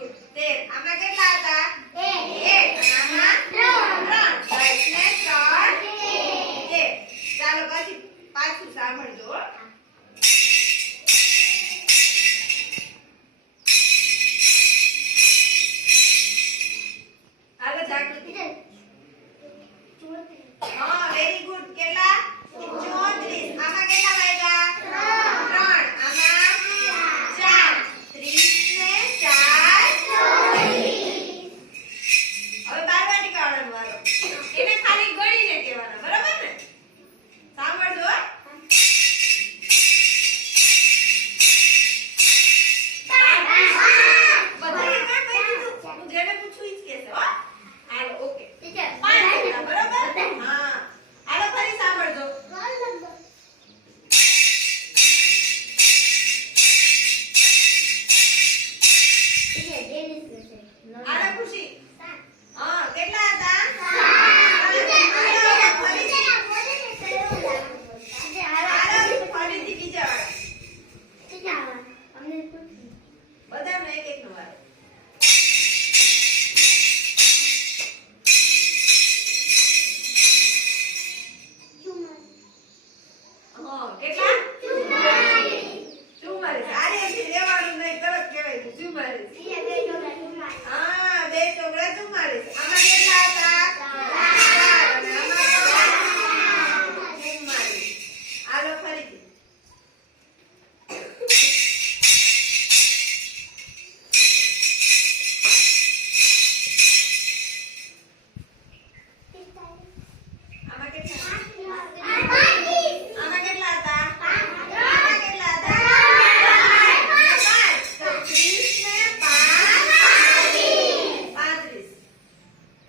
good 13 આમાં કેટલા હતા 1 અને આમાં 3 એટલે 3 ચાલો પછી પાછું સાંભળજો હાલો જાગૃતિ હા વેરી ગુડ કેટલા 34 આમાં કેટલા વાગ્યા 3 આમાં 4 30 ને 4 હવે બારવાટી કાઢવાનો વારો એને ખાલી ગણીને કહેવાના બરાબર ને સાંભળજો બધાએ પણ કીધું હું જેને પૂછું ઈ જ કહેશે હો હાલો ઓકે 5 બરાબર હા હાલો ફરી સાંભળજો હાલો ખુશી હા કેટલા હતા 7 ફરીથી બીજા બધાનો એક એક નો વારો કેટલા 44 આરે લેવાનું નહીં તરત કહેવાય 44